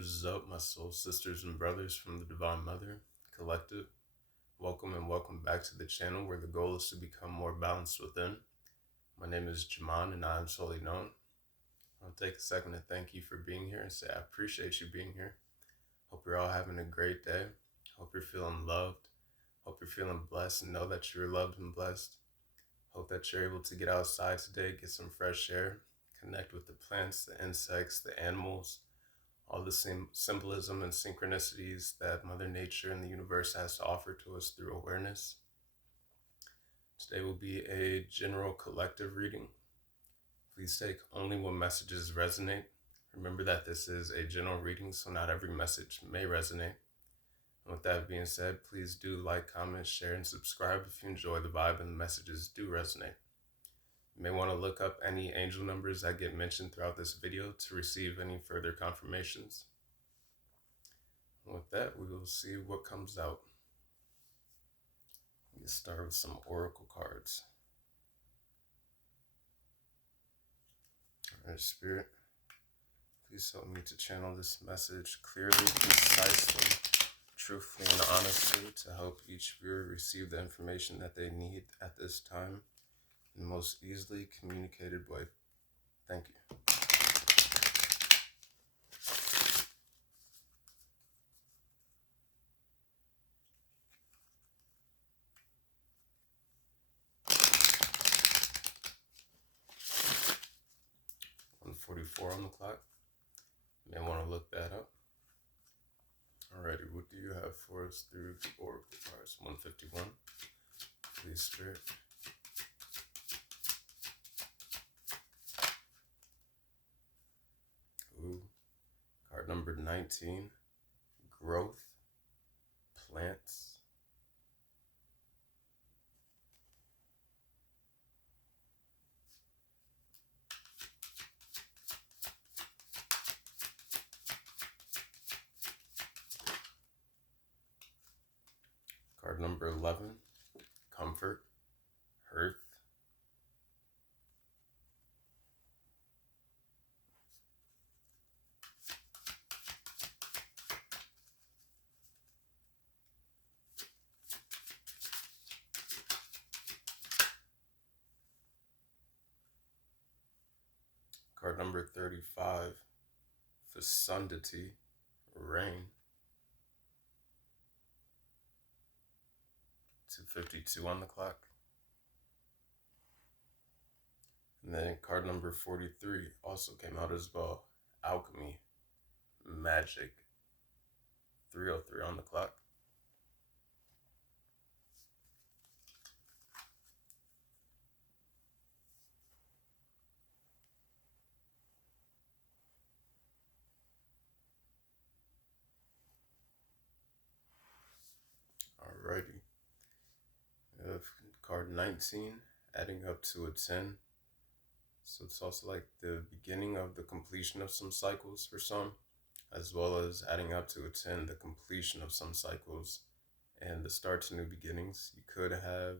What is up, my soul sisters and brothers from the Divine Mother Collective? Welcome and welcome back to the channel where the goal is to become more balanced within. My name is Jaman and I am solely known. I'll take a second to thank you for being here and say I appreciate you being here. Hope you're all having a great day. Hope you're feeling loved. Hope you're feeling blessed and know that you're loved and blessed. Hope that you're able to get outside today, get some fresh air, connect with the plants, the insects, the animals, all the same symbolism and synchronicities that Mother Nature and the universe has to offer to us through awareness. Today will be a general collective reading. Please take only what messages resonate. Remember that this is a general reading, so not every message may resonate. And with that being said, please do like, comment, share, and subscribe if you enjoy the vibe and the messages do resonate. You may want to look up any angel numbers that get mentioned throughout this video to receive any further confirmations. With that, we will see what comes out. Let's start with some oracle cards. Alright, Spirit, please help me to channel this message clearly, concisely, truthfully, and honestly to help each viewer receive the information that they need at this time in the most easily communicated way. Thank you. .44 on the clock. You may want to look that up. Alrighty, what do you have for us through the oracle cards? 151. Please, Spirit. Ooh. Card number 19. Growth. Plants. Card number 11, comfort, hearth. Card number 35, fecundity, rain. 2:52 on the clock. And then card number 43 also came out as well. Alchemy, magic. 3:03 on the clock. Alrighty. We have card 19 adding up to a 10. So it's also like the beginning of the completion of some cycles for some, as well as adding up to a 10, the completion of some cycles and the start to new beginnings. You could have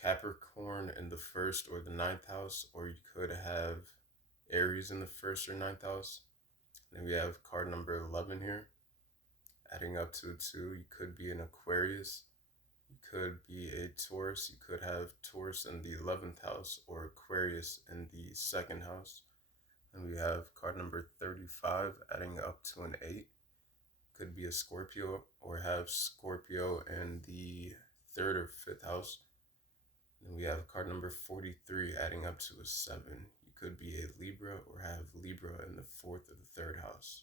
Capricorn in the 1st or the 9th house, or you could have Aries in the 1st or 9th house. Then we have card number 11 here, adding up to a 2. You could be an Aquarius. You could be a Taurus. You could have Taurus in the 11th house or Aquarius in the 2nd house. And we have card number 35 adding up to an 8. Could be a Scorpio or have Scorpio in the 3rd or 5th house. And we have card number 43 adding up to a 7. You could be a Libra or have Libra in the 4th or the 3rd house.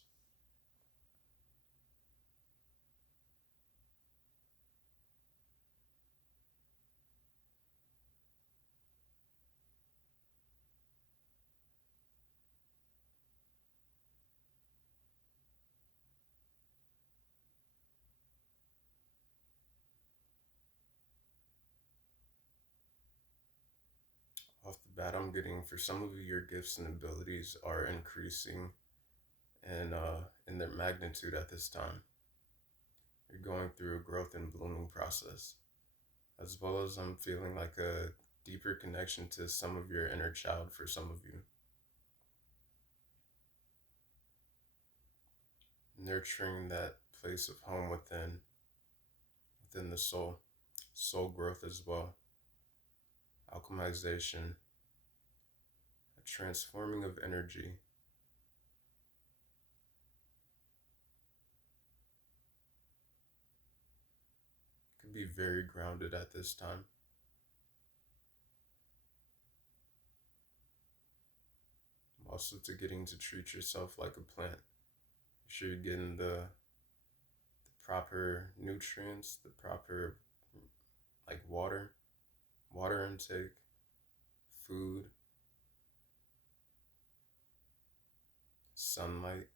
Off the bat, I'm getting, for some of you, your gifts and abilities are increasing in their magnitude at this time. You're going through a growth and blooming process, as well as I'm feeling like a deeper connection to some of your inner child for some of you. nurturing that place of home within the soul growth as well, alchemization, a transforming of energy. Could be very grounded at this time. Also, to getting to treat yourself like a plant. Make sure you're getting the proper nutrients, the proper like water intake, food, sunlight.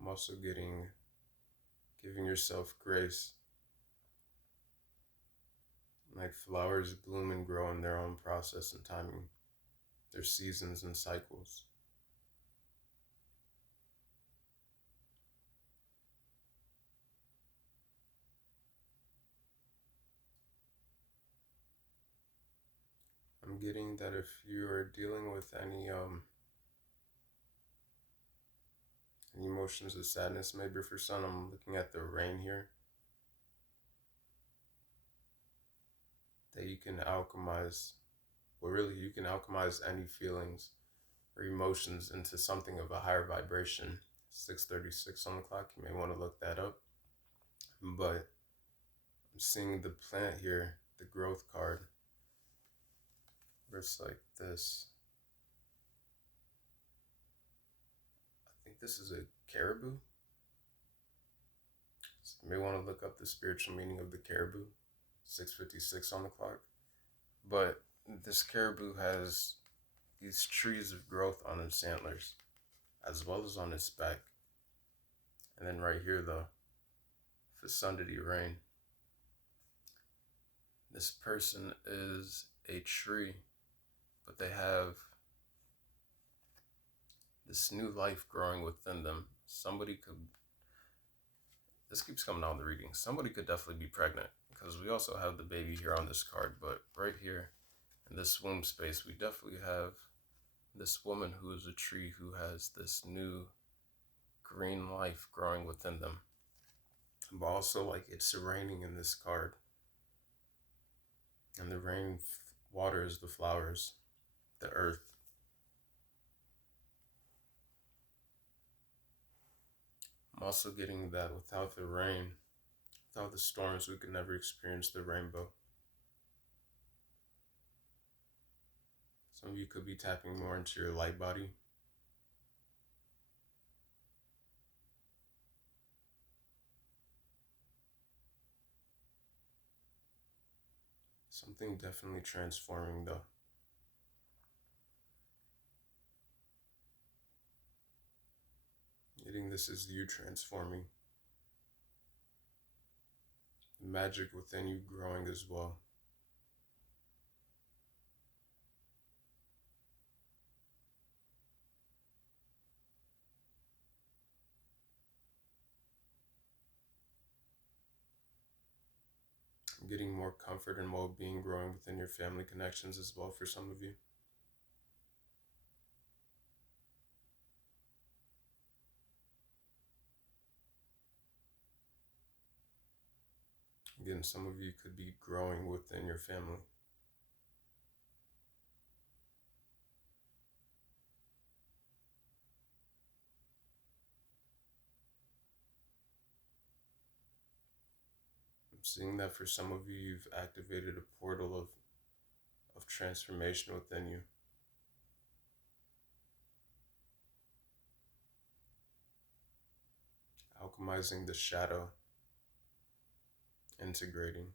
I'm also giving yourself grace. Like flowers bloom and grow in their own process and timing, their seasons and cycles. I'm getting that if you are dealing with any emotions of sadness, maybe for some, I'm looking at the rain here, that you can alchemize, well, really, you can alchemize any feelings or emotions into something of a higher vibration. 6:36 on the clock, you may want to look that up. But I'm seeing the plant here, the growth card, where it's like this. I think this is a caribou. So you may want to look up the spiritual meaning of the caribou. 6:56 on the clock. But this caribou has these trees of growth on its antlers, as well as on its back. And then right here, the fecundity rain. This person is a tree, but they have this new life growing within them. This keeps coming out in the reading. Somebody could definitely be pregnant, because we also have the baby here on this card, but right here in this womb space, we definitely have this woman who is a tree who has this new green life growing within them. But also, like, it's raining in this card, and the rain waters the flowers, the earth. I'm also getting that without the rain, without the storms, we could never experience the rainbow. Some of you could be tapping more into your light body. Something definitely transforming though. Getting this is you transforming. The magic within you growing as well. Getting more comfort and well-being growing within your family connections as well for some of you. Again, some of you could be growing within your family. I'm seeing that for some of you, you've activated a portal of transformation within you. Alchemizing the shadow, integrating.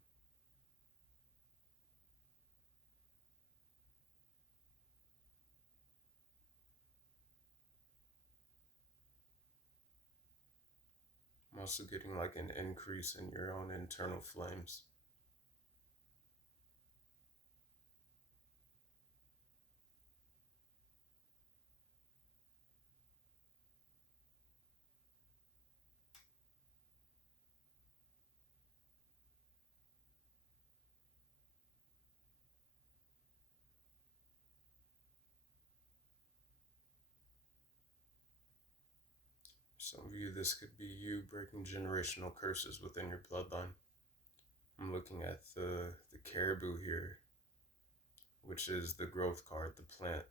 I'm also getting like an increase in your own internal flames. Some of you, this could be you breaking generational curses within your bloodline. I'm looking at the caribou here, which is the growth card, the plant.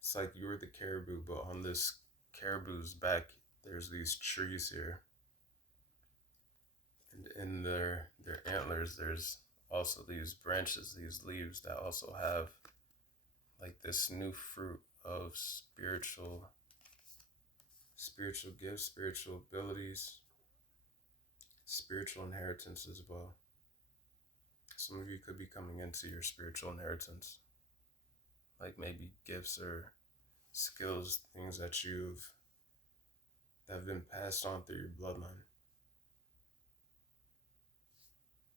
It's like you're the caribou, but on this caribou's back, there's these trees here. And in their antlers, there's also these branches, these leaves that also have like this new fruit of spiritual gifts, spiritual abilities, spiritual inheritance as well. Some of you could be coming into your spiritual inheritance, like maybe gifts or skills, things that have been passed on through your bloodline.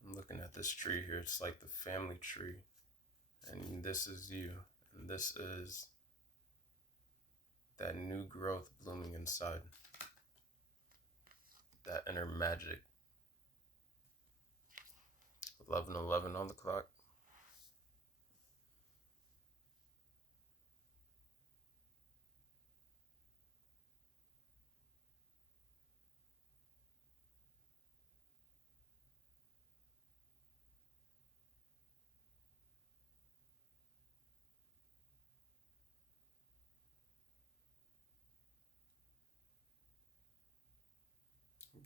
I'm looking at this tree here. It's like the family tree, and this is you, and this is that new growth blooming inside, that inner magic. 11:11 on the clock.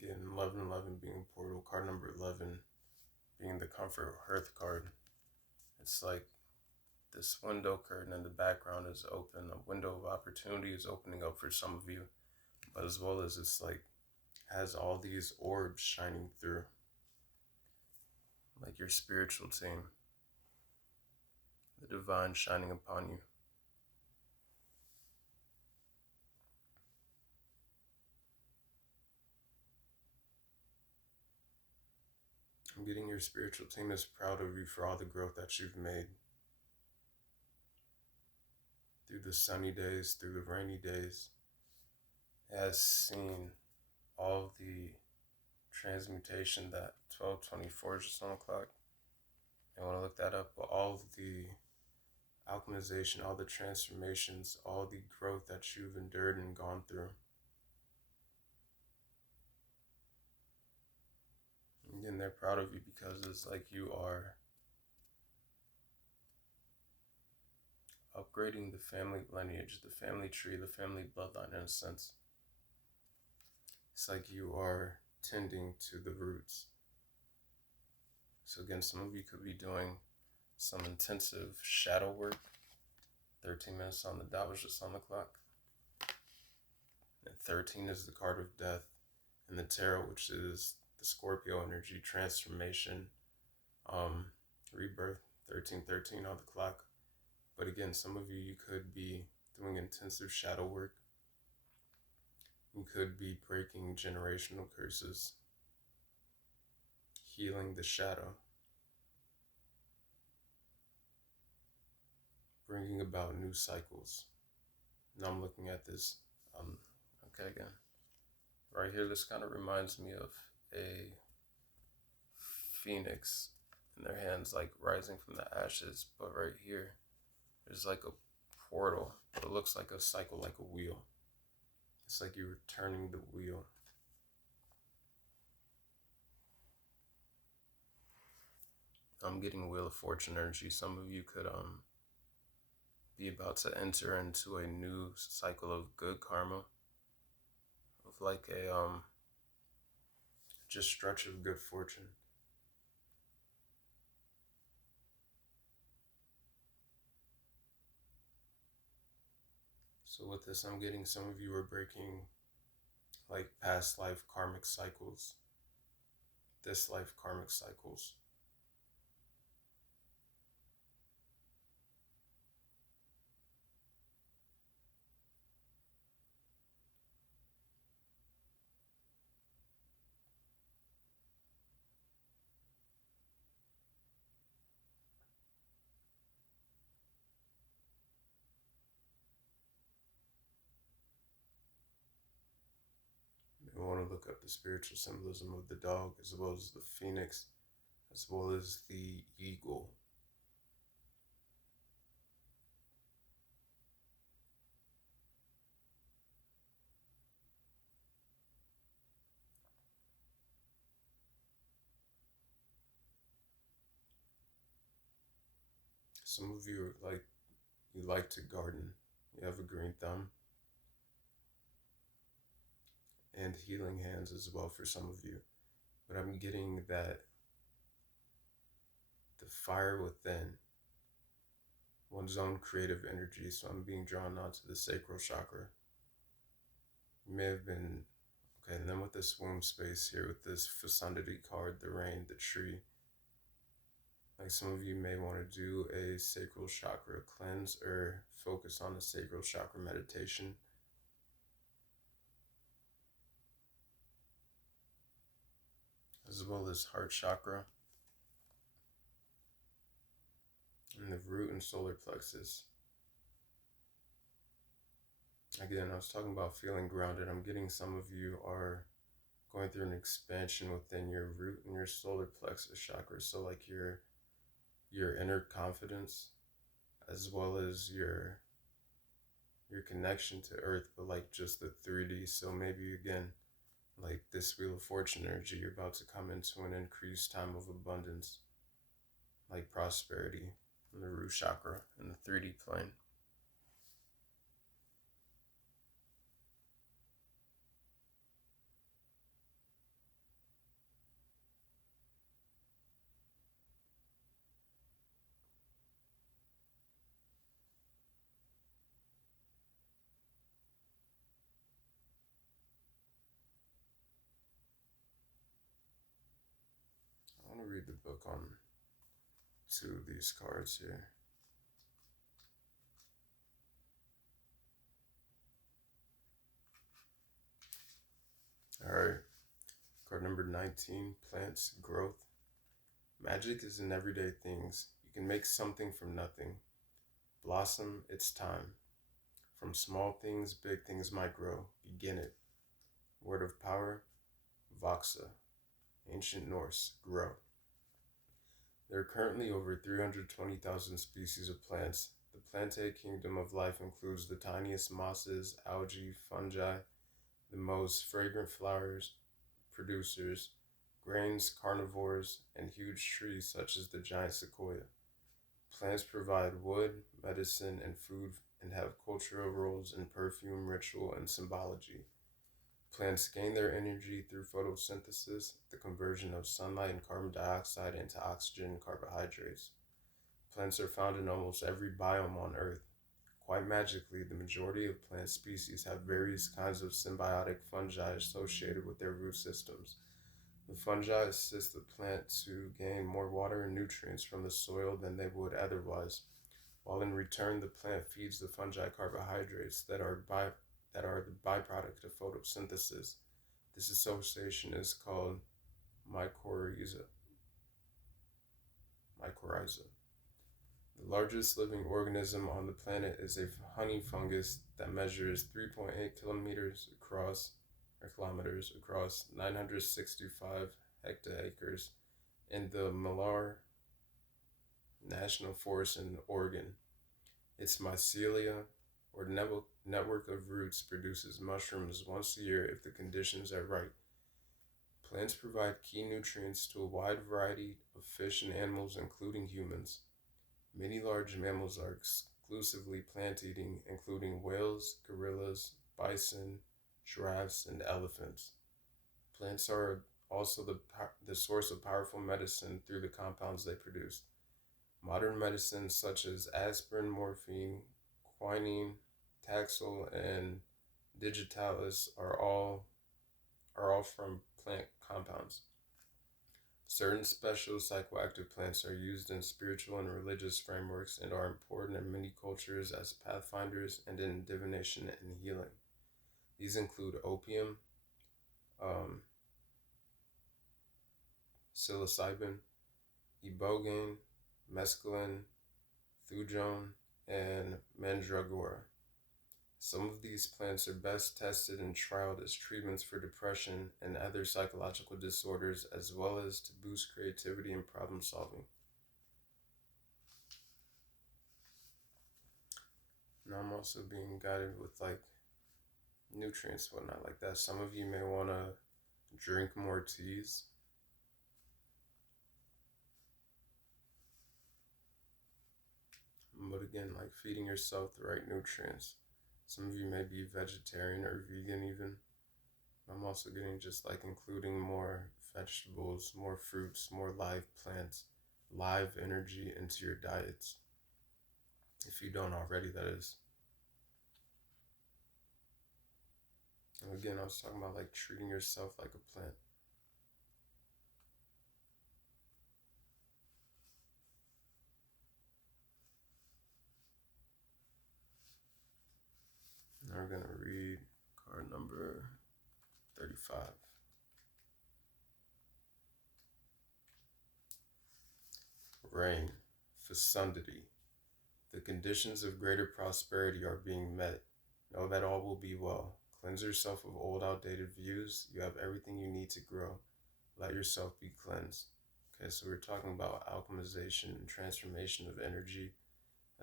Again, 11:11 being portal, card number 11 being the comfort hearth card. It's like this window curtain in the background is open. A window of opportunity is opening up for some of you, but as well as it's like has all these orbs shining through, like your spiritual team, the divine shining upon you. I'm getting your spiritual team is proud of you for all the growth that you've made through the sunny days, through the rainy days. It has seen all the transmutation that 12:24 is just on the clock. I want to look that up, but all of the alchemization, all the transformations, all the growth that you've endured and gone through. And they're proud of you because it's like you are upgrading the family lineage, the family tree, the family bloodline in a sense. It's like you are tending to the roots. So again, some of you could be doing some intensive shadow work. 13 minutes on the dot was just on the clock. And 13 is the card of death in the tarot, which is the Scorpio energy, transformation, rebirth. 13:13 on the clock. But again, some of you could be doing intensive shadow work. You could be breaking generational curses, healing the shadow, bringing about new cycles. Now I'm looking at this. Okay, again, right here, this kind of reminds me of a phoenix in their hands, like rising from the ashes. But right here, there's like a portal, but it looks like a cycle, like a wheel. It's like you were turning the wheel. I'm getting Wheel of Fortune energy. Some of you could be about to enter into a new cycle of good karma, of like a just stretch of good fortune. So with this, I'm getting some of you are breaking like past life karmic cycles, this life karmic cycles. You want to look up the spiritual symbolism of the dog, as well as the phoenix, as well as the eagle. Some of you you like to garden. You have a green thumb and healing hands as well for some of you. But I'm getting that the fire within one's own creative energy. So I'm being drawn onto the sacral chakra. You may have been, okay, and then with this womb space here, with this fecundity card, the rain, the tree, like some of you may want to do a sacral chakra cleanse or focus on a sacral chakra meditation. As well as heart chakra and the root and solar plexus. Again, I was talking about feeling grounded. I'm getting some of you are going through an expansion within your root and your solar plexus chakra. So like your inner confidence, as well as your connection to earth, but like just the 3D. So maybe again, like this Wheel of Fortune energy, you're about to come into an increased time of abundance, like prosperity in the root chakra in the 3D plane. I want to read the book on two of these cards here. All right, card number 19, plants, growth. Magic is in everyday things. You can make something from nothing. Blossom, it's time. From small things, big things might grow. Begin it. Word of power, Voxa. Ancient Norse, grow. There are currently over 320,000 species of plants. The plantae kingdom of life includes the tiniest mosses, algae, fungi, the most fragrant flowers, producers, grains, carnivores, and huge trees such as the giant sequoia. Plants provide wood, medicine, and food and have cultural roles in perfume, ritual, and symbology. Plants gain their energy through photosynthesis, the conversion of sunlight and carbon dioxide into oxygen and carbohydrates. Plants are found in almost every biome on Earth. Quite magically, the majority of plant species have various kinds of symbiotic fungi associated with their root systems. The fungi assist the plant to gain more water and nutrients from the soil than they would otherwise, while in return the plant feeds the fungi carbohydrates that are the byproduct of photosynthesis. This association is called mycorrhiza. The largest living organism on the planet is a honey fungus that measures 3.8 kilometers across 965 hectaacres in the Malar National Forest in Oregon. Its mycelia, or network of roots, produces mushrooms once a year if the conditions are right. Plants provide key nutrients to a wide variety of fish and animals, including humans. Many large mammals are exclusively plant-eating, including whales, gorillas, bison, giraffes, and elephants. Plants are also the source of powerful medicine through the compounds they produce. Modern medicines such as aspirin, morphine, quinine, Taxol, and digitalis are all from plant compounds. Certain special psychoactive plants are used in spiritual and religious frameworks and are important in many cultures as pathfinders and in divination and healing. These include opium, psilocybin, ibogaine, mescaline, thujone, and mandragora. Some of these plants are best tested and trialed as treatments for depression and other psychological disorders, as well as to boost creativity and problem solving. Now I'm also being guided with like nutrients, whatnot like that. Some of you may want to drink more teas. again, like feeding yourself the right nutrients. Some of you may be vegetarian or vegan even. I'm also getting just like including more vegetables, more fruits, more live plants, live energy into your diets. If you don't already, that is. And again, I was talking about like treating yourself like a plant. Now we're going to read card number 35. Rain, fecundity. The conditions of greater prosperity are being met. Know that all will be well. Cleanse yourself of old, outdated views. You have everything you need to grow. Let yourself be cleansed. Okay, so we're talking about alchemization and transformation of energy,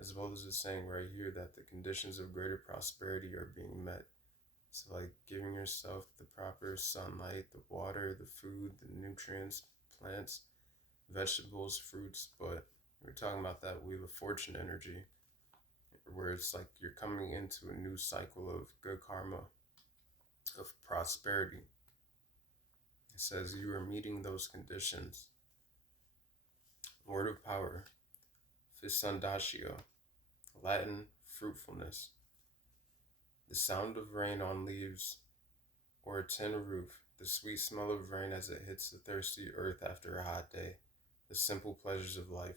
as well as it's saying right here that the conditions of greater prosperity are being met. So like giving yourself the proper sunlight, the water, the food, the nutrients, plants, vegetables, fruits, but we're talking about that Wheel of Fortune energy, where it's like you're coming into a new cycle of good karma, of prosperity. It says you are meeting those conditions. Word of power, fecundatio, Latin, fruitfulness. The sound of rain on leaves or a tin roof, the sweet smell of rain as it hits the thirsty earth after a hot day, the simple pleasures of life.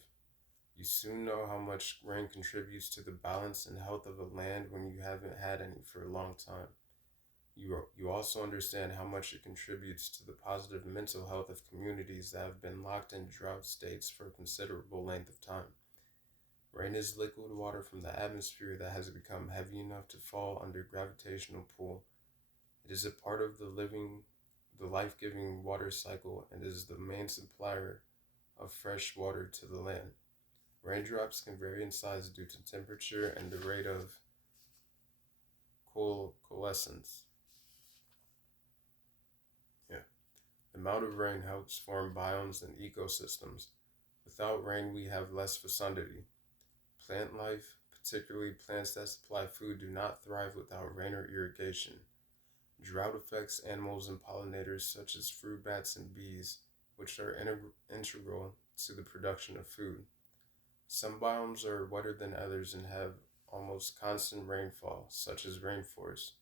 You soon know how much rain contributes to the balance and health of a land when you haven't had any for a long time. You also understand how much it contributes to the positive mental health of communities that have been locked in drought states for a considerable length of time. Rain is liquid water from the atmosphere that has become heavy enough to fall under gravitational pull. It is a part of the life-giving water cycle and is the main supplier of fresh water to the land. Raindrops can vary in size due to temperature and the rate of coalescence. The amount of rain helps form biomes and ecosystems. Without rain, we have less fecundity. Plant life, particularly plants that supply food, do not thrive without rain or irrigation. Drought affects animals and pollinators such as fruit bats and bees, which are integral to the production of food. Some biomes are wetter than others and have almost constant rainfall, such as rainforests.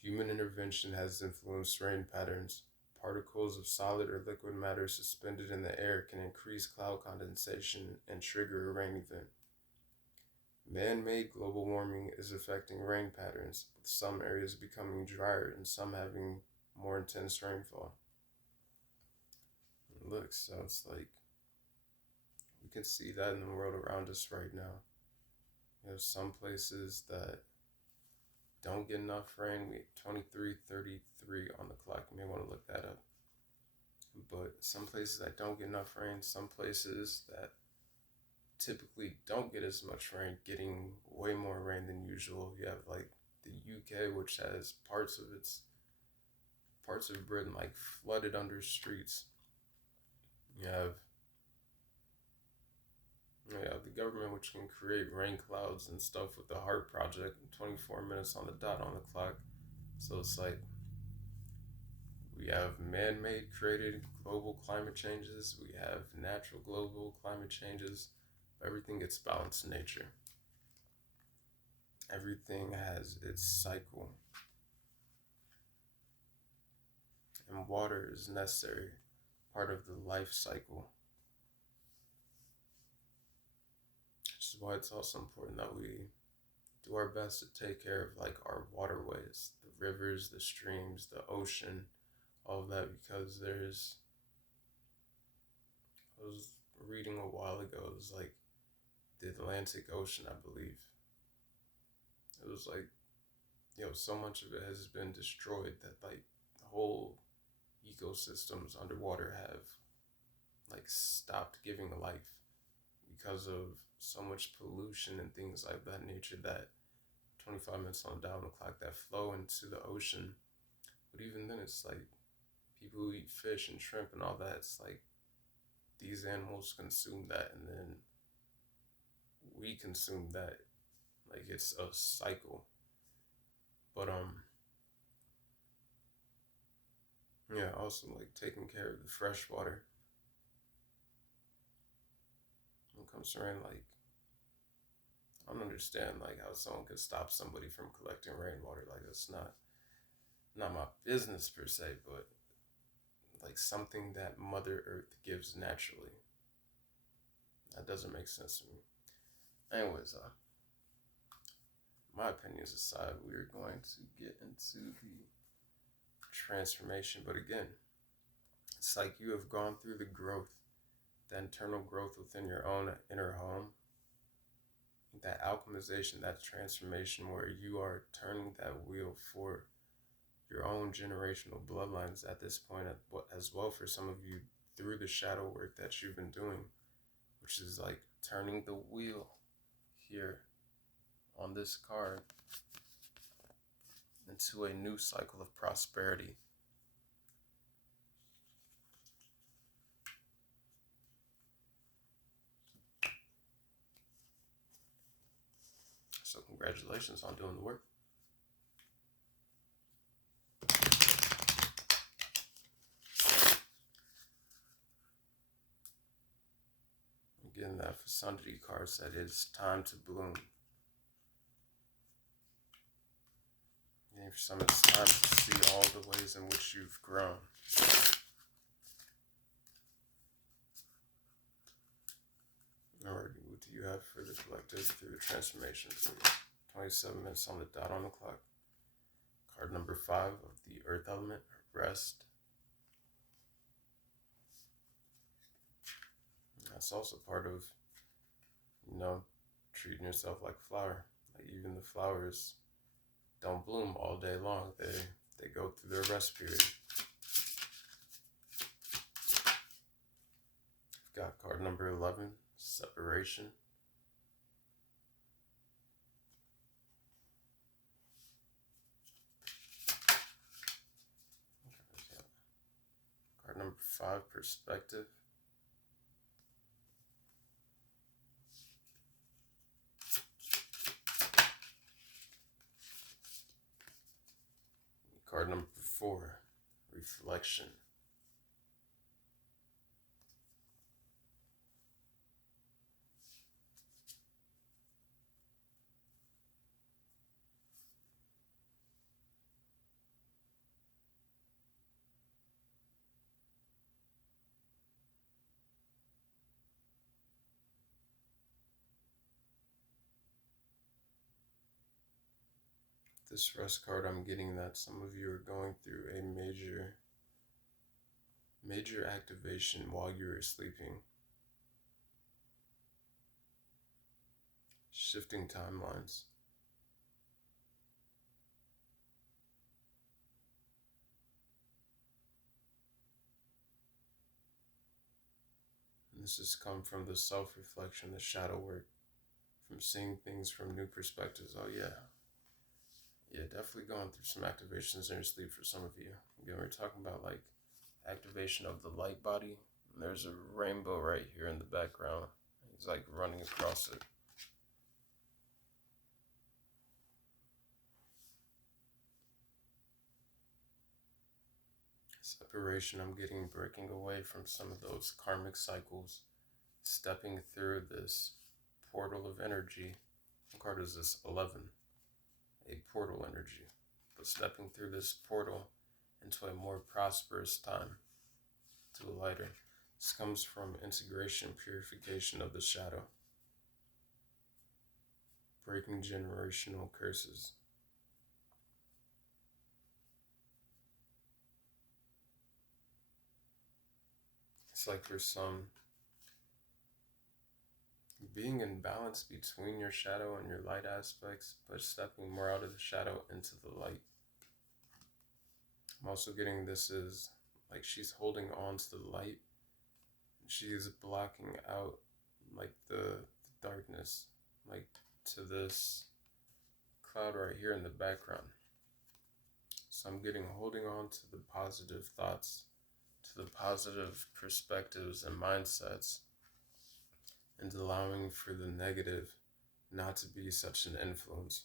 Human intervention has influenced rain patterns. Particles of solid or liquid matter suspended in the air can increase cloud condensation and trigger a rain event. Man-made global warming is affecting rain patterns, with some areas becoming drier and some having more intense rainfall. Look, so it's like we can see that in the world around us right now. You have some places that don't get enough rain. We have 23:33 on the clock. You may want to look that up. But some places that don't get enough rain, some places that typically don't get as much rain, getting way more rain than usual. You have like the UK, which has parts of Britain like flooded under streets. You have the government, which can create rain clouds and stuff with the HART project, 24 minutes on the dot on the clock. So it's like we have man-made created global climate changes. We have natural global climate changes. Everything gets balanced in nature. Everything has its cycle. And water is necessary, part of the life cycle. Which is why it's also important that we do our best to take care of like our waterways, the rivers, the streams, the ocean, all of that, because I was reading a while ago, it was like the Atlantic Ocean, I believe. It was like, so much of it has been destroyed that like the whole ecosystems underwater have like stopped giving life because of so much pollution and things like that nature, that 25 minutes on down the clock that flow into the ocean. But even then, it's like people who eat fish and shrimp and all that, it's like these animals consume that, and then we consume that. Like it's a cycle. But yeah, also like taking care of the fresh water. When it comes to rain, like I don't understand like how someone could stop somebody from collecting rainwater. Like that's not my business per se, but like something that Mother Earth gives naturally. That doesn't make sense to me. Anyways, my opinions aside, we are going to get into the transformation. But again, it's like you have gone through the growth, the internal growth within your own inner home, that alchemization, that transformation where you are turning that wheel for your own generational bloodlines at this point, as well for some of you through the shadow work that you've been doing, which is like turning the wheel here on this card into a new cycle of prosperity. So congratulations on doing the work. Again, that Fecundity card said it's time to bloom. And for some, it's time to see all the ways in which you've grown. Alright, what do you have for the collective through the transformation? 27 minutes on the dot on the clock. Card number 5 of the Earth element, rest. That's also part of, treating yourself like a flower. Like even the flowers don't bloom all day long. They go through their rest period. We've got card number 11, separation. Card number 5, perspective. Card number 4, reflection. This rest card, I'm getting that some of you are going through a major activation while you were sleeping. Shifting timelines. And this has come from the self-reflection, the shadow work, from seeing things from new perspectives. Oh yeah, definitely going through some activations in your sleep for some of you. Again, we're talking about like activation of the light body. And there's a rainbow right here in the background. He's like running across it. Separation, I'm getting breaking away from some of those karmic cycles, stepping through this portal of energy. What card is this? 11. A portal energy. But stepping through this portal into a more prosperous time, to a lighter. This comes from integration, purification of the shadow. Breaking generational curses. It's like there's some being in balance between your shadow and your light aspects, but stepping more out of the shadow into the light. I'm also getting this is like she's holding on to the light. She's blocking out like the darkness, like to this cloud right here in the background. So I'm getting holding on to the positive thoughts, to the positive perspectives and mindsets, and allowing for the negative not to be such an influence.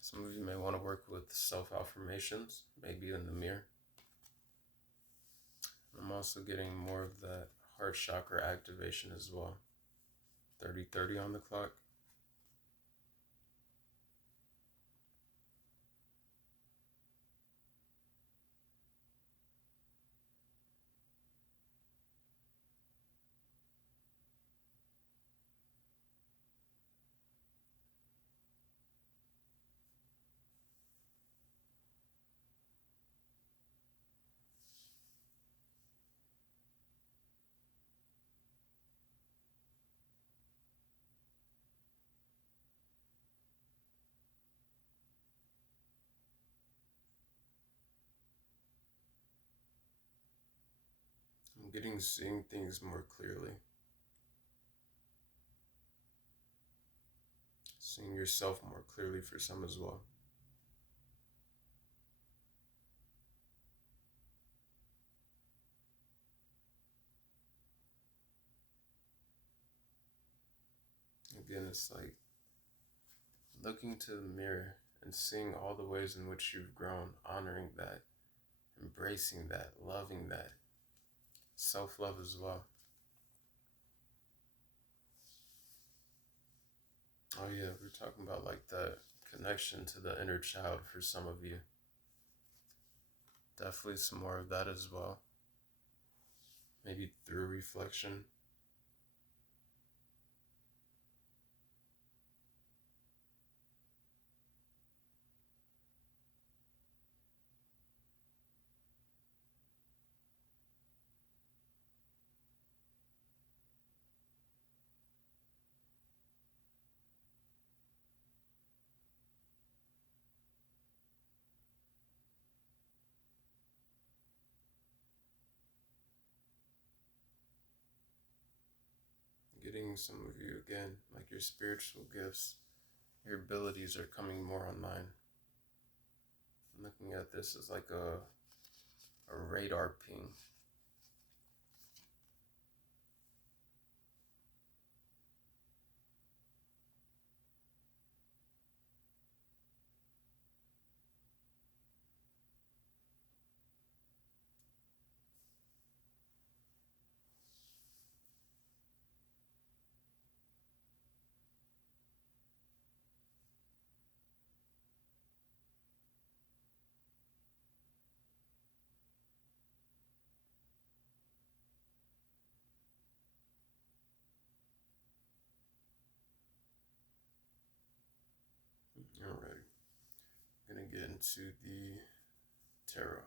Some of you may want to work with self-affirmations, maybe in the mirror. I'm also getting more of that heart chakra activation as well. 30-30 on the clock. I'm getting seeing things more clearly. Seeing yourself more clearly for some as well. Again, it's like looking to the mirror and seeing all the ways in which you've grown, honoring that, embracing that, loving that, self-love as well. Oh yeah, we're talking about like the connection to the inner child for some of you. Definitely some more of that as well. Maybe through reflection. Getting some of you again, like your spiritual gifts, your abilities are coming more online. I'm looking at this as like a radar ping. Alright, I'm gonna get into the tarot.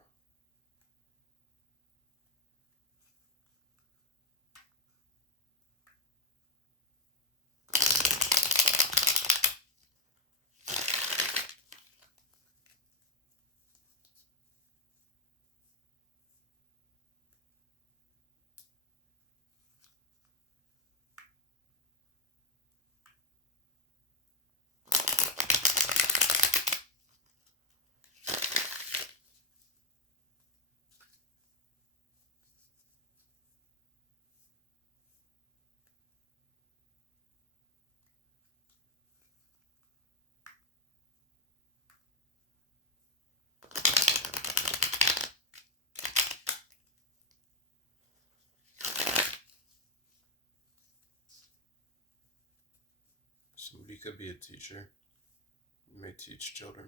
Somebody could be a teacher. You may teach children.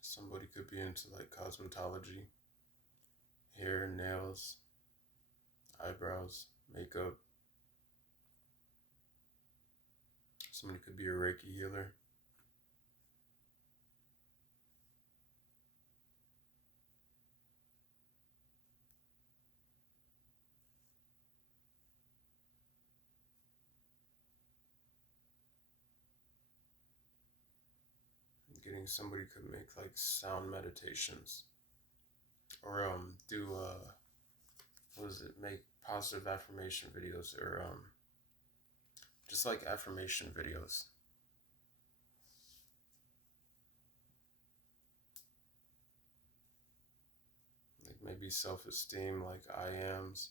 Somebody could be into like cosmetology, hair, nails, eyebrows, makeup. Somebody could be a Reiki healer. Getting somebody could make like sound meditations or do what is it, make positive affirmation videos or just like affirmation videos. Like maybe self-esteem, like I ams.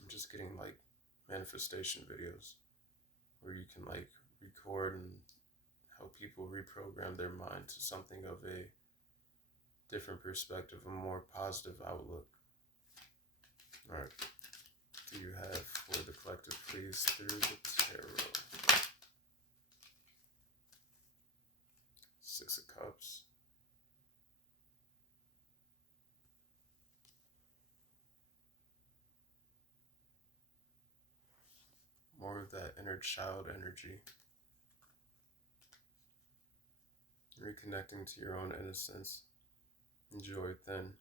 I'm just getting like manifestation videos where you can like record and help people reprogram their mind to something of a different perspective, a more positive outlook. All right. Do you have for the collective, please, through the tarot? 6 of Cups. More of that inner child energy. Reconnecting to your own innocence and joy within.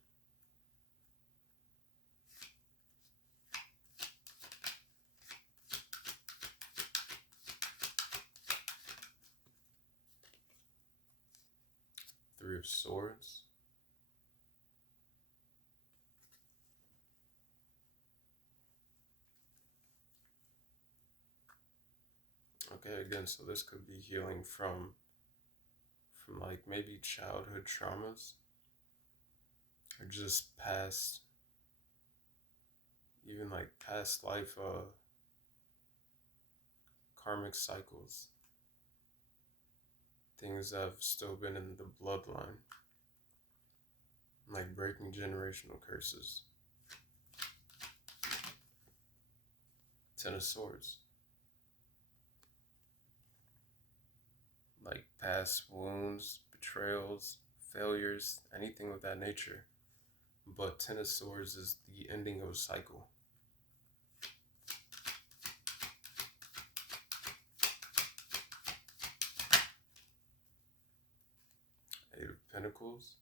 Three of Swords. Okay, again, so this could be healing from like maybe childhood traumas or just past, even like past life karmic cycles, things that have still been in the bloodline, like breaking generational curses. 10 of Swords. Like past wounds, betrayals, failures, anything of that nature. But 10 of Swords is the ending of a cycle. 8 of Pentacles.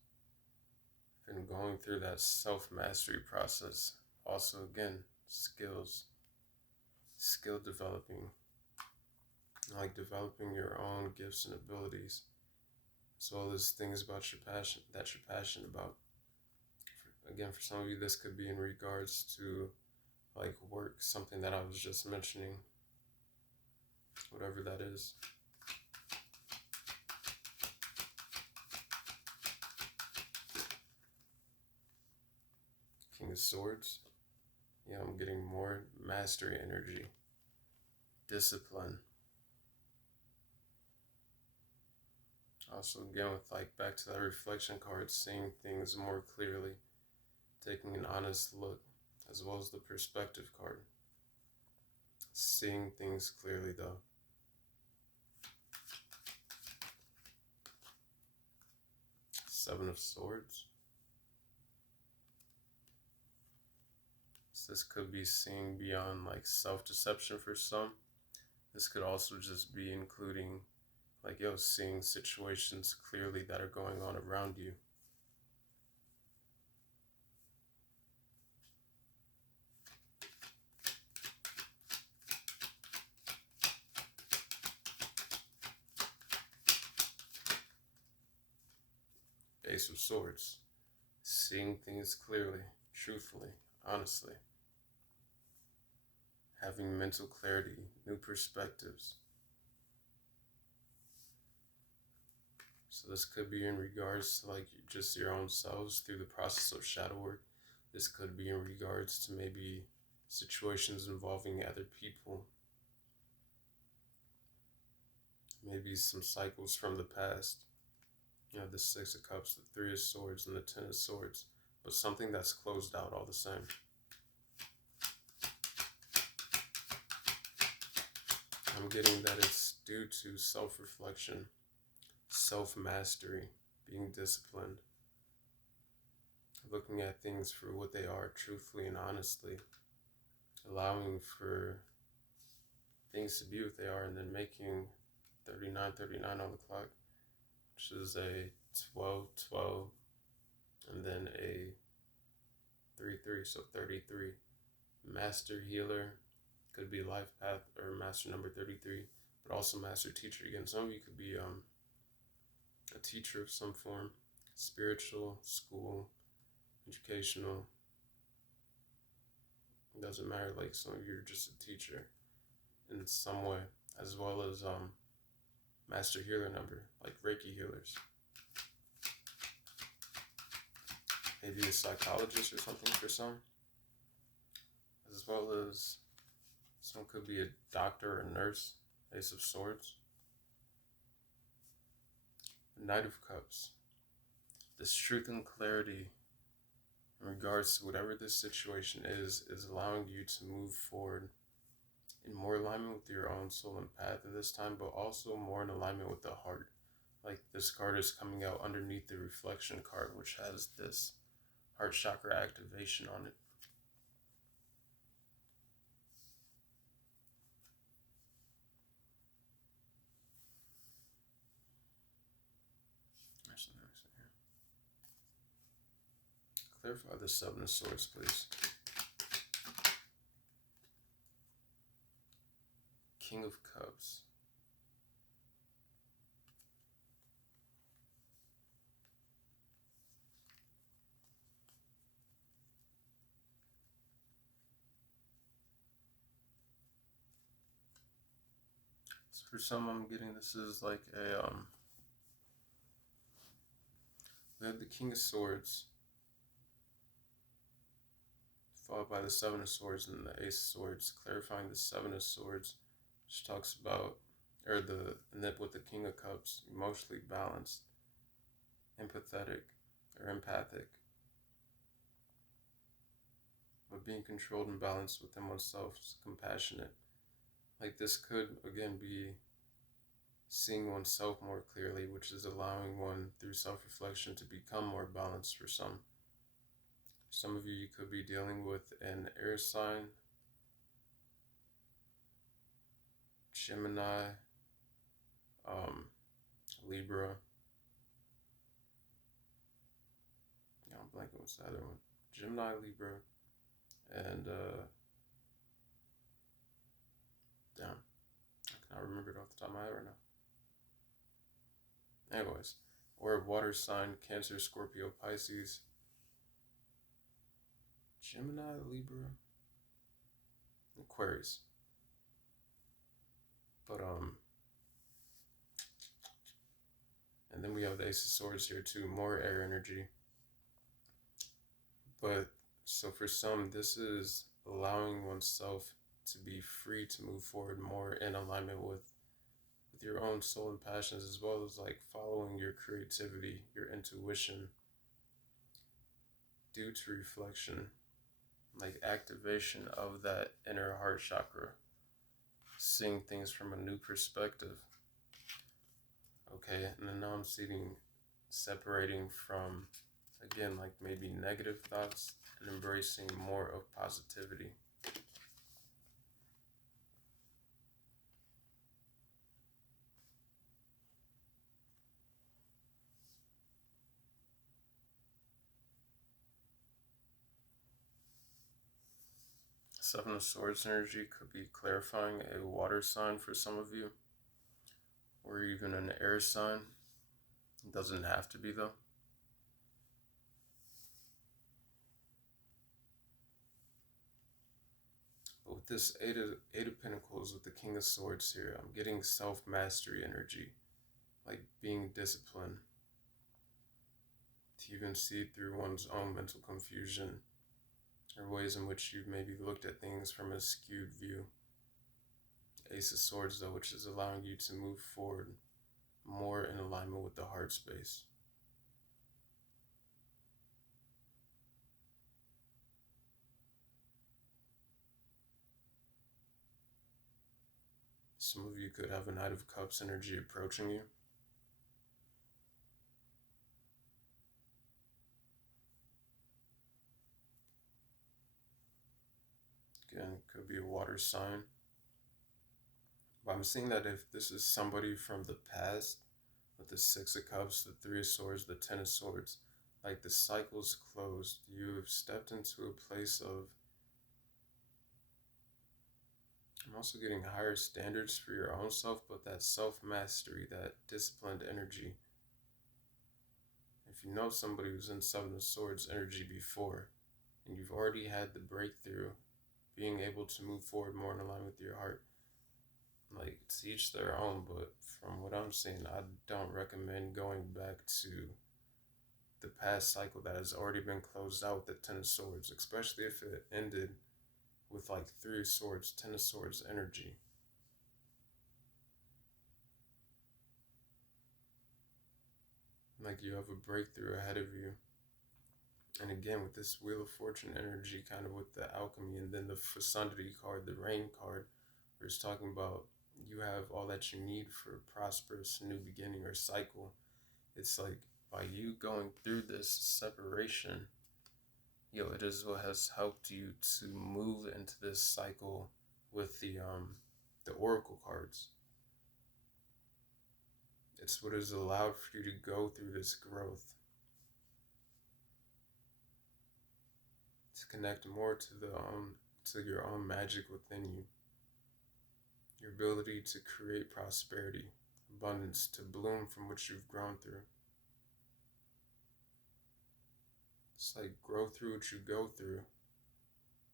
Been going through that self-mastery process. Also, again, skills. Skill developing. Like developing your own gifts and abilities, as well as things about your passion that you're passionate about. Again, for some of you, this could be in regards to like work, something that I was just mentioning, whatever that is. King of Swords. Yeah, I'm getting more mastery energy, discipline. Also, again, with like back to that reflection card, seeing things more clearly, taking an honest look, as well as the perspective card. Seeing things clearly, though. Seven of Swords. So this could be seeing beyond like self-deception for some. This could also just be including like, seeing situations clearly that are going on around you. Ace of Swords. Seeing things clearly, truthfully, honestly. Having mental clarity, new perspectives. So this could be in regards to like just your own selves through the process of shadow work. This could be in regards to maybe situations involving other people. Maybe some cycles from the past. The 6 of Cups, the 3 of Swords, and the 10 of Swords. But something that's closed out all the same. I'm getting that it's due to self-reflection, self-mastery, being disciplined, looking at things for what they are truthfully and honestly, allowing for things to be what they are, and then making 39 on the clock, which is a 12, and then a 3, so 33. Master Healer could be life path or master number 33, but also master teacher. Again, some of you could be a teacher of some form, spiritual, school, educational. It doesn't matter, like some of you are just a teacher in some way, as well as master healer number, like Reiki healers. maybe a psychologist or something for some, as well as some could be a doctor or nurse. Ace of Swords. The Knight of Cups. This truth and clarity in regards to whatever this situation is allowing you to move forward in more alignment with your own soul and path at this time, but also more in alignment with the heart. Like this card is coming out underneath the reflection card, which has this heart chakra activation on it. There's the next thing here. Clarify the Seven of Swords, please. King of Cups. So for some, I'm getting this is like a we have the King of Swords, followed by the Seven of Swords and the Ace of Swords, clarifying the Seven of Swords, which talks about, or the with the King of Cups, emotionally balanced, empathetic, or empathic, but being controlled and balanced within oneself, compassionate. Like this could, again, be seeing oneself more clearly, which is allowing one through self-reflection to become more balanced for some. Some of you could be dealing with an air sign, Gemini, Libra. Yeah, I'm blanking what's the other one. Gemini, Libra, and damn, I cannot remember it off the top of my head right now. Anyways, or a water sign, Cancer, Scorpio, Pisces, Gemini, Libra, Aquarius. But and then we have the Ace of Swords here too, more air energy. But so for some, this is allowing oneself to be free to move forward more in alignment with your own soul and passions, as well as like following your creativity, your intuition, due to reflection, like activation of that inner heart chakra, seeing things from a new perspective. Okay, and then now I'm separating from, again, like maybe negative thoughts and embracing more of positivity. Seven of Swords energy could be clarifying a water sign for some of you, or even an air sign. It doesn't have to be though. But with this Eight of Pentacles with the King of Swords here, I'm getting self-mastery energy, like being disciplined, to even see through one's own mental confusion, or ways in which you've maybe looked at things from a skewed view. Ace of Swords though, which is allowing you to move forward more in alignment with the heart space. Some of you could have a Knight of Cups energy approaching you. Again, could be a water sign. But I'm seeing that if this is somebody from the past, with the Six of Cups, the Three of Swords, the Ten of Swords, like the cycle's closed. You've stepped into a place of, I'm also getting higher standards for your own self, but that self-mastery, that disciplined energy. If you know somebody who's in Seven of Swords energy before, and you've already had the breakthrough, being able to move forward more in alignment with your heart, like to each their own, but from what I'm seeing, I don't recommend going back to the past cycle that has already been closed out with the Ten of Swords, especially if it ended with like Three of Swords, Ten of Swords energy. Like you have a breakthrough ahead of you. And again, with this Wheel of Fortune energy, kind of with the alchemy, and then the Fecundity card, the rain card, where it's talking about you have all that you need for a prosperous new beginning or cycle. It's like by you going through this separation, it is what has helped you to move into this cycle with the oracle cards. It's what has allowed for you to go through this growth, to connect more to your own magic within you, your ability to create prosperity, abundance, to bloom from what you've grown through. It's like grow through what you go through,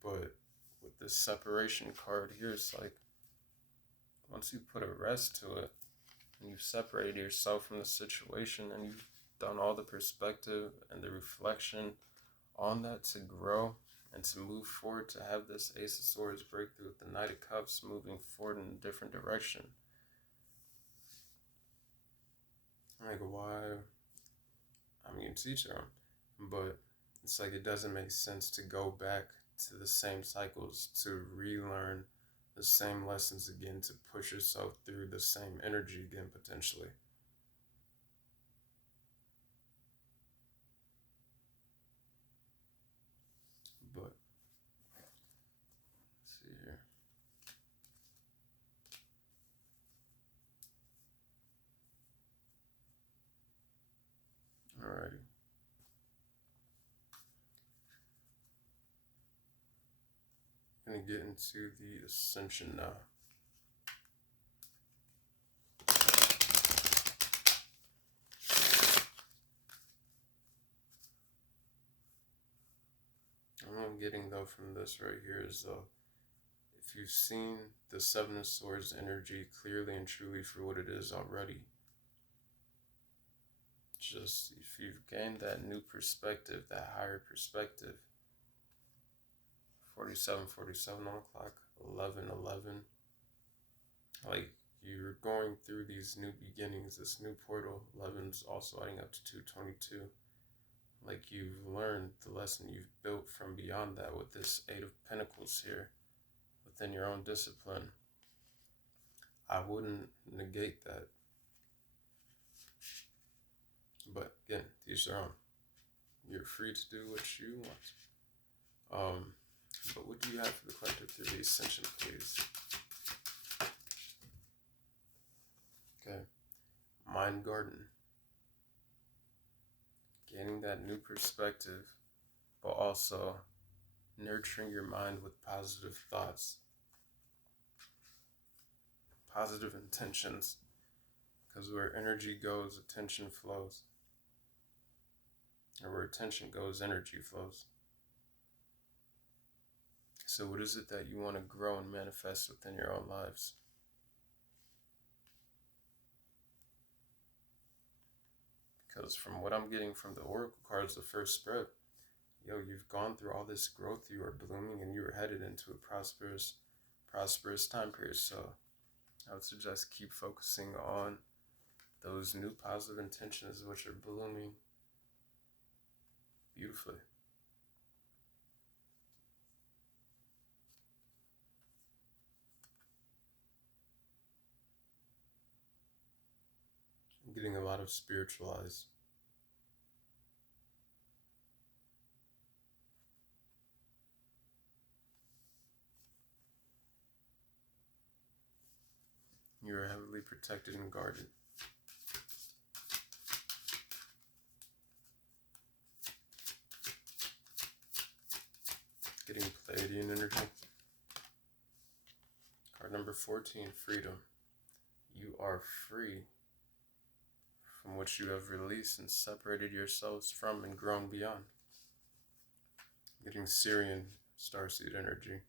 but with this separation card here, it's like once you put a rest to it and you've separated yourself from the situation and you've done all the perspective and the reflection on that to grow and to move forward, to have this Ace of Swords breakthrough with the Knight of Cups, moving forward in a different direction. Like, why? I mean, to each their own, but it's like it doesn't make sense to go back to the same cycles, to relearn the same lessons again, to push yourself through the same energy again, potentially. But let's see here. Alrighty. I'm gonna get into the Ascension now. What I'm getting though from this right here is if you've seen the Seven of Swords energy clearly and truly for what it is already, just if you've gained that new perspective, that higher perspective, 47:47 on the clock, 11:11, like you're going through these new beginnings, this new portal. 11's also adding up to 222. Like you've learned the lesson, you've built from beyond that with this Eight of Pentacles here within your own discipline. I wouldn't negate that. But again, these are own. You're free to do what you want. But what do you have for the collective through the Ascension, please? Okay. Mind Garden. Gaining that new perspective, but also nurturing your mind with positive thoughts, positive intentions, because where energy goes, attention flows. Or where attention goes, energy flows. So what is it that you want to grow and manifest within your own lives? Because from what I'm getting from the Oracle cards, the first spread, you've gone through all this growth, you are blooming, and you are headed into a prosperous time period. So I would suggest keep focusing on those new positive intentions which are blooming beautifully. I'm getting a lot of spiritualized. You are heavily protected and guarded. Getting Pleiadian energy. Card number 14, Freedom. You are free from what you have released and separated yourselves from and grown beyond. Getting Syrian starseed energy.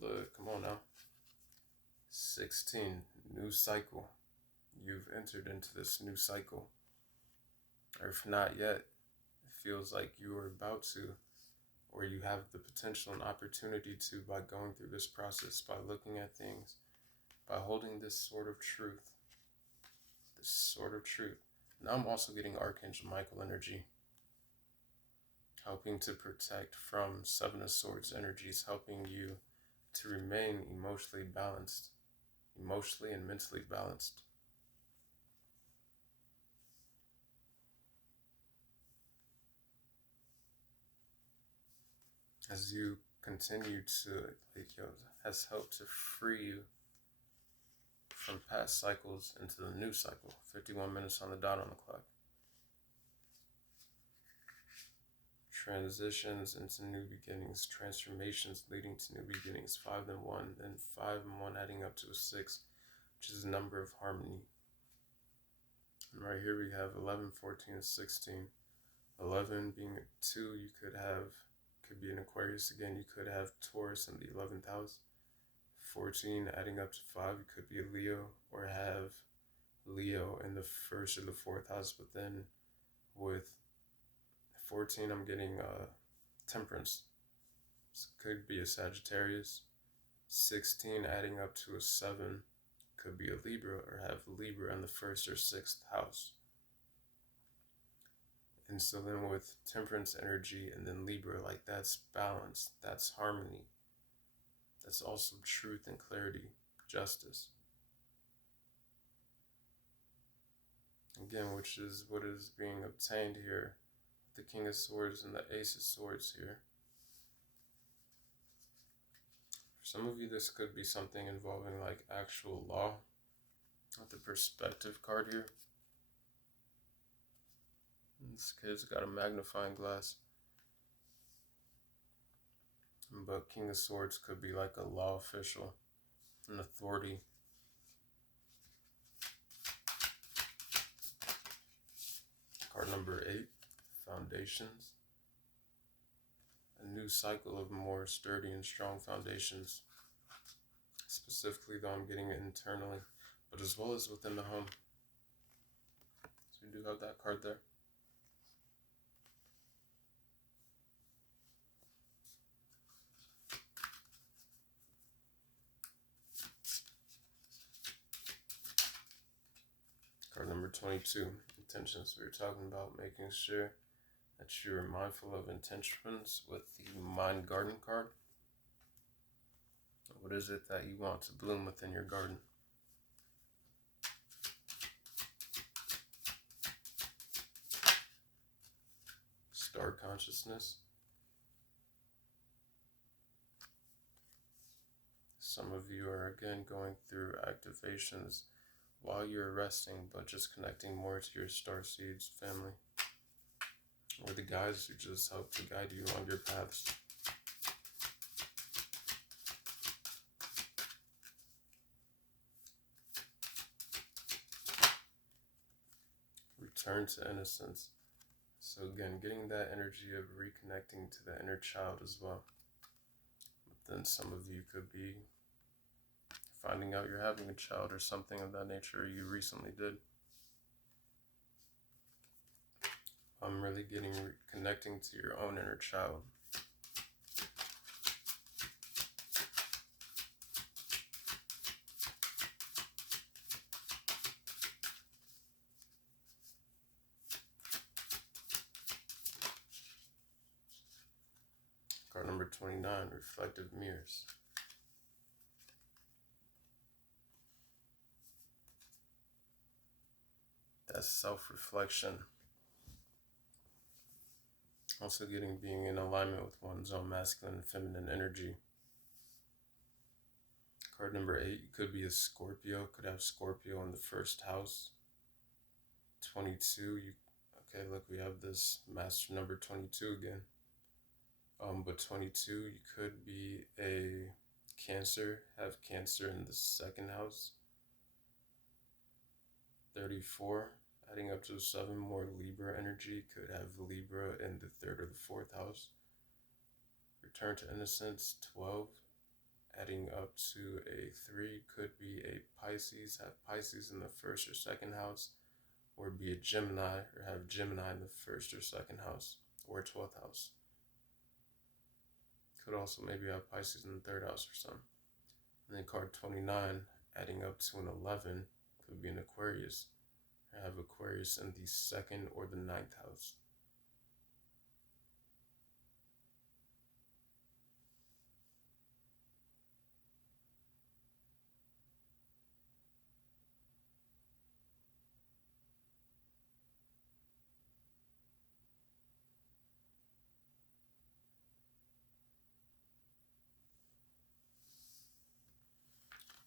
Look, come on now. 16, new cycle. You've entered into this new cycle. Or if not yet, it feels like you are about to, or you have the potential and opportunity to by going through this process, by looking at things, by holding this sort of truth. This sort of truth. Now I'm also getting Archangel Michael energy, helping to protect from Seven of Swords energies, helping you to remain emotionally balanced, emotionally and mentally balanced. As you continue to, has helped to free you from past cycles into the new cycle. 51 minutes on the dot on the clock. Transitions into new beginnings, transformations leading to new beginnings. 5 and 1, then 5 and 1 adding up to a 6, which is a number of harmony. And right here we have 11, 14, and 16. 11 being a 2, you could be an Aquarius again. You could have Taurus in the 11th house. 14 adding up to 5, you could be a Leo or have Leo in the 1st or the 4th house. But then with 14, I'm getting Temperance. This could be a Sagittarius. 16 adding up to a 7 could be a Libra or have Libra in the 1st or 6th house. And so then with Temperance energy and then Libra, like that's balance, that's harmony. That's also truth and clarity, justice. Again, which is what is being obtained here with the King of Swords and the Ace of Swords here. For some of you, this could be something involving like actual law. With the Perspective card here. This kid's got a magnifying glass. But King of Swords could be like a law official, an authority. Card number 8, Foundations. A new cycle of more sturdy and strong foundations. Specifically though, I'm getting it internally, but as well as within the home. So we do have that card there. Card number 22, intentions. We were talking about making sure that you're mindful of intentions with the Mind Garden card. What is it that you want to bloom within your garden? Star consciousness. Some of you are again going through activations while you're resting, but just connecting more to your star seeds family, or the guides who just help to guide you along your paths. Return to innocence. So again, getting that energy of reconnecting to the inner child as well. But then some of you could be finding out you're having a child or something of that nature you recently did. I'm really getting connecting to your own inner child. Card number 29, Reflective Mirrors. That's self-reflection. Also getting being in alignment with one's own masculine and feminine energy. Card number 8, you could be a Scorpio, could have Scorpio in the 1st house. 22, okay, look, we have this master number 22 again. But 22, you could be a Cancer, have Cancer in the 2nd house. 34, adding up to 7, more Libra energy, could have Libra in the 3rd or the 4th house. Return to innocence, 12, adding up to a 3 could be a Pisces, have Pisces in the first or second house, or be a Gemini, or have Gemini in the first or second house, or 12th house. Could also maybe have Pisces in the third house or something. And then card 29, adding up to an 11, could be an Aquarius, or have Aquarius in the second or the ninth house.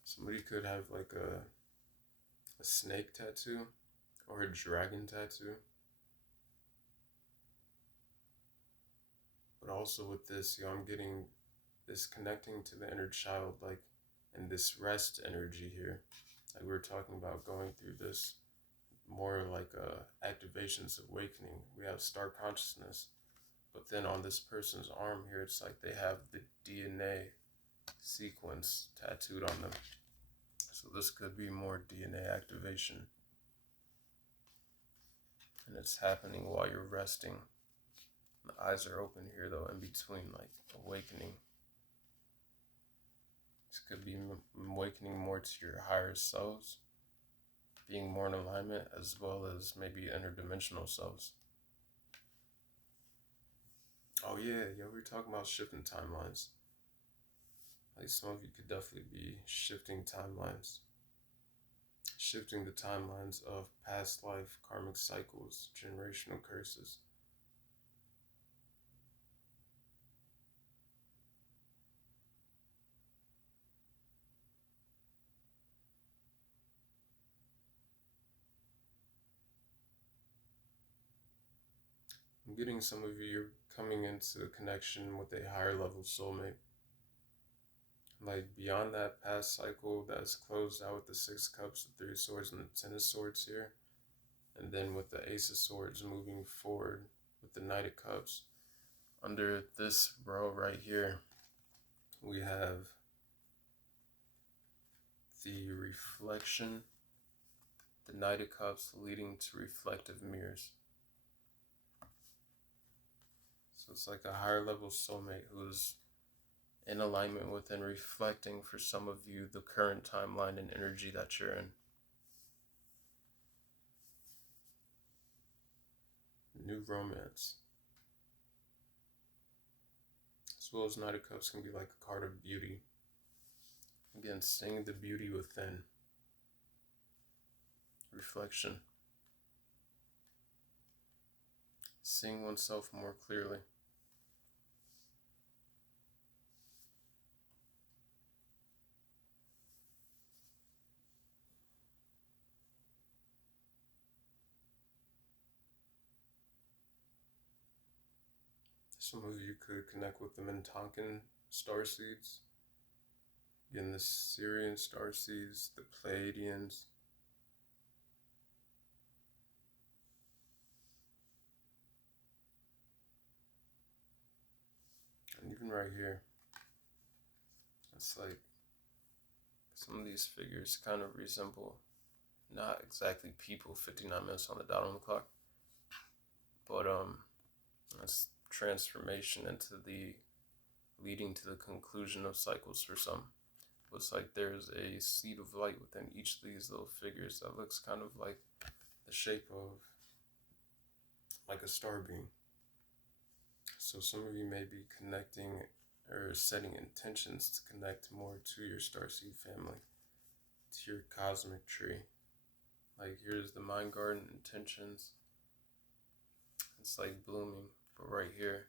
Somebody could have like a snake tattoo or a dragon tattoo. But also with this, I'm getting this connecting to the inner child, like, and this rest energy here. Like we were talking about going through this more like activations of awakening. We have star consciousness. But then on this person's arm here, it's like they have the DNA sequence tattooed on them. So this could be more DNA activation. And it's happening while you're resting. The eyes are open here though, in between, like awakening. This could be awakening more to your higher selves, being more in alignment, as well as maybe interdimensional selves. Oh yeah, we were talking about shifting timelines. Like some of you could definitely be shifting timelines. Shifting the timelines of past life, karmic cycles, generational curses. I'm getting some of you, you're coming into connection with a higher level soulmate. Like beyond that past cycle that's closed out with the 6 cups, the 3 of swords, and the 10 of swords here. And then with the Ace of Swords moving forward with the Knight of Cups. Under this row right here, we have the reflection, the Knight of Cups leading to reflective mirrors. So it's like a higher level soulmate who's in alignment with and reflecting for some of you the current timeline and energy that you're in. New romance. As well as Knight of Cups can be like a card of beauty. Again, seeing the beauty within. Reflection. Seeing oneself more clearly. Some of you could connect with the Mintonkan starseeds. Again, the Syrian starseeds, the Pleiadians. And even right here, it's like some of these figures kind of resemble, not exactly people, 59 minutes on the dot on the clock, but it's transformation into the leading to the conclusion of cycles for some. Looks like there's a seed of light within each of these little figures that looks kind of like the shape of like a star beam. So some of you may be connecting or setting intentions to connect more to your starseed family, to your cosmic tree. Like here's the mind garden intentions. It's like blooming, but right here,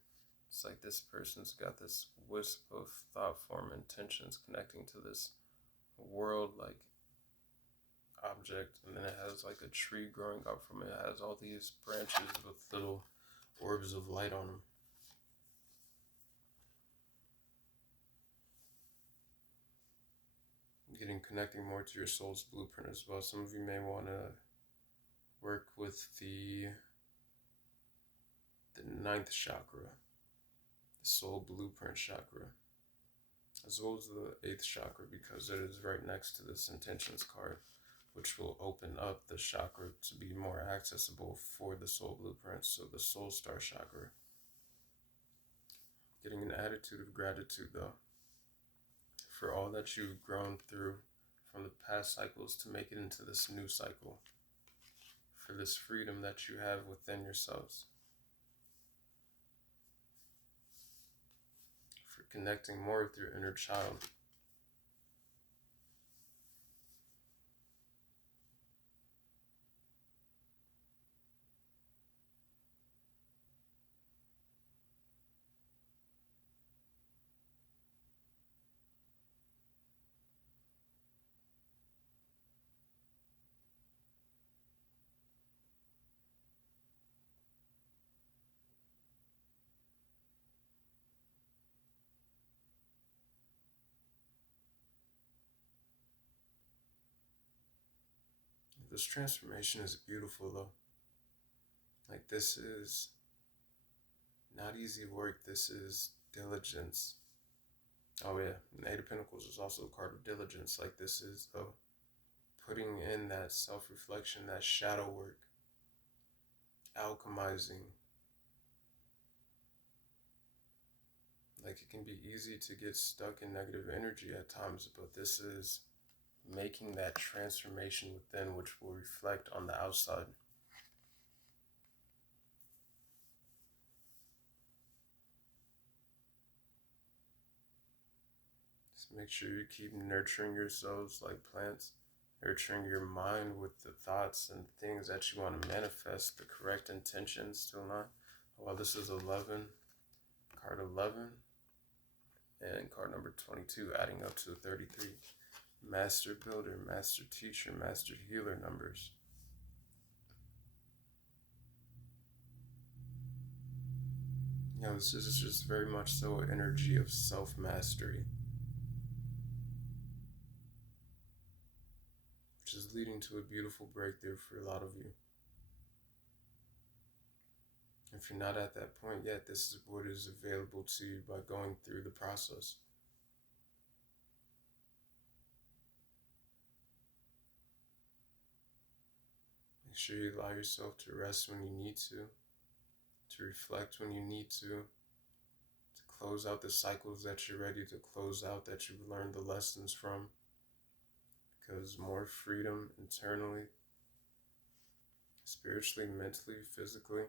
it's like this person's got this wisp of thought form intentions connecting to this world like object, and then it has like a tree growing up from it. It has all these branches with little orbs of light on them. Connecting more to your soul's blueprint as well. Some of you may want to work with the 9th chakra, the soul blueprint chakra. as well as the 8th chakra, because it is right next to this intentions card, which will open up the chakra to be more accessible for the soul blueprint. So the soul star chakra. Getting an attitude of gratitude, though, for all that you've grown through from the past cycles to make it into this new cycle, for this freedom that you have within yourselves, for connecting more with your inner child. This transformation is beautiful, though. Like, this is not easy work. This is diligence. Oh yeah, and the 8 of Pentacles is also a card of diligence. Like, this is putting in that self-reflection, that shadow work, alchemizing. Like, it can be easy to get stuck in negative energy at times, but this is making that transformation within, which will reflect on the outside. Just make sure you keep nurturing yourselves like plants, nurturing your mind with the thoughts and things that you want to manifest, the correct intentions to align. Well, this is 11, card 11, and card number 22, adding up to 33. Master Builder, Master Teacher, Master Healer numbers. You know, this is just very much so an energy of self-mastery, which is leading to a beautiful breakthrough for a lot of you. If you're not at that point yet, this is what is available to you by going through the process. Make sure you allow yourself to rest when you need to reflect when you need to close out the cycles that you're ready to close out, that you've learned the lessons from. Because more freedom internally, spiritually, mentally, physically,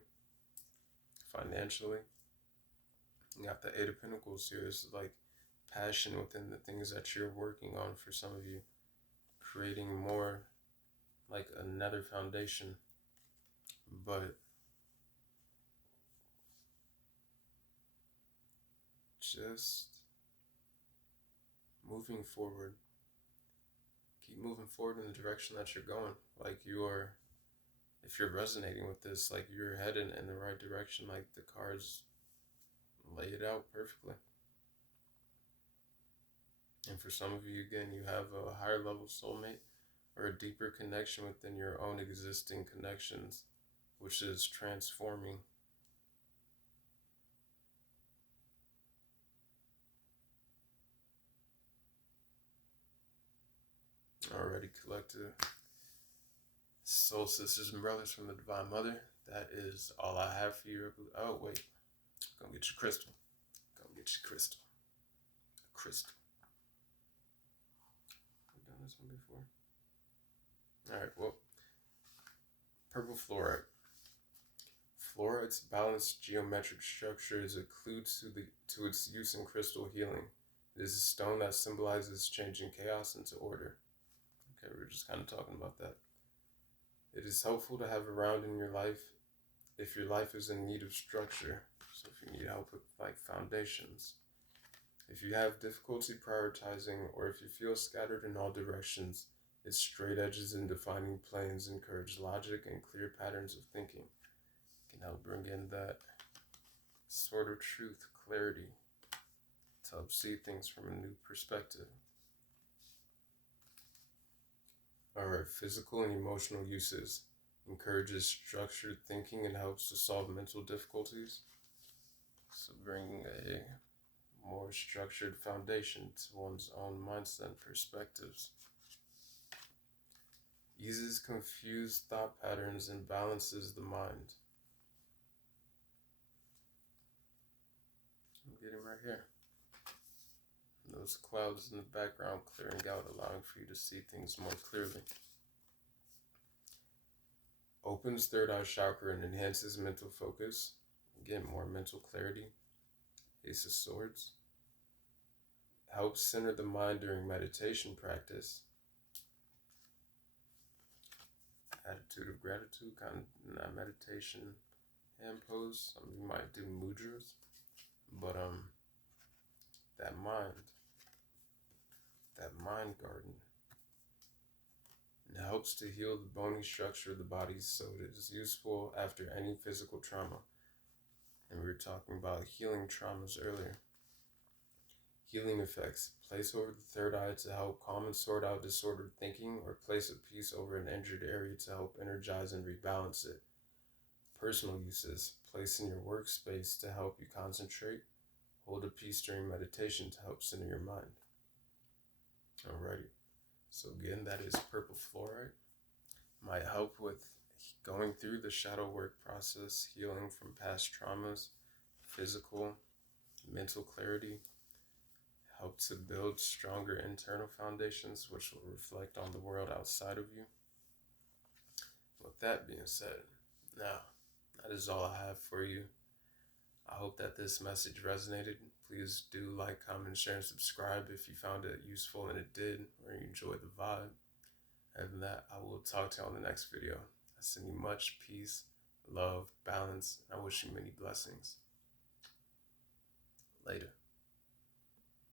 financially. You got the 8 of Pentacles here. This is like passion within the things that you're working on for some of you. Creating more, like another foundation. But just moving forward. Keep moving forward in the direction that you're going. Like, you are, if you're resonating with this, like, you're headed in the right direction. Like, the cards lay it out perfectly. And for some of you, again, you have a higher level soulmate or a deeper connection within your own existing connections, which is transforming. Already collective. Soul sisters and brothers from the Divine Mother, that is all I have for you. Oh, wait. Go get your crystal. Go get your crystal. Crystal. We've done this one before. Alright, well. Purple fluorite. Fluorite's balanced geometric structure is a clue to its use in crystal healing. It is a stone that symbolizes changing chaos into order. Okay, we're just kind of talking about that. It is helpful to have around in your life if your life is in need of structure. So if you need help with like foundations, if you have difficulty prioritizing, or if you feel scattered in all directions, its straight edges and defining planes encourage logic and clear patterns of thinking. It can help bring in that sort of truth, clarity, to help see things from a new perspective. Alright, physical and emotional uses. Encourages structured thinking and helps to solve mental difficulties. So bringing a more structured foundation to one's own mindset and perspectives. Eases confused thought patterns and balances the mind. I'm getting right here. Those clouds in the background clearing out, allowing for you to see things more clearly. Opens third eye chakra and enhances mental focus. Again, more mental clarity. Ace of Swords. Helps center the mind during meditation practice. Attitude of gratitude, kind of not meditation hand pose. Some of you might do mudras, but that mind garden, it helps to heal the bony structure of the body, so it is useful after any physical trauma. And we were talking about healing traumas earlier. Healing effects. Place over the third eye to help calm and sort out disordered thinking, or place a piece over an injured area to help energize and rebalance it. Personal uses. Place in your workspace to help you concentrate. Hold a piece during meditation to help center your mind. Alrighty. So again, that is purple fluorite. Might help with going through the shadow work process, healing from past traumas, physical, mental clarity. Help to build stronger internal foundations, which will reflect on the world outside of you. With that being said, now, that is all I have for you. I hope that this message resonated. Please do like, comment, share, and subscribe if you found it useful, and it did, or you enjoyed the vibe. Other than that, I will talk to you on the next video. I send you much peace, love, balance, and I wish you many blessings.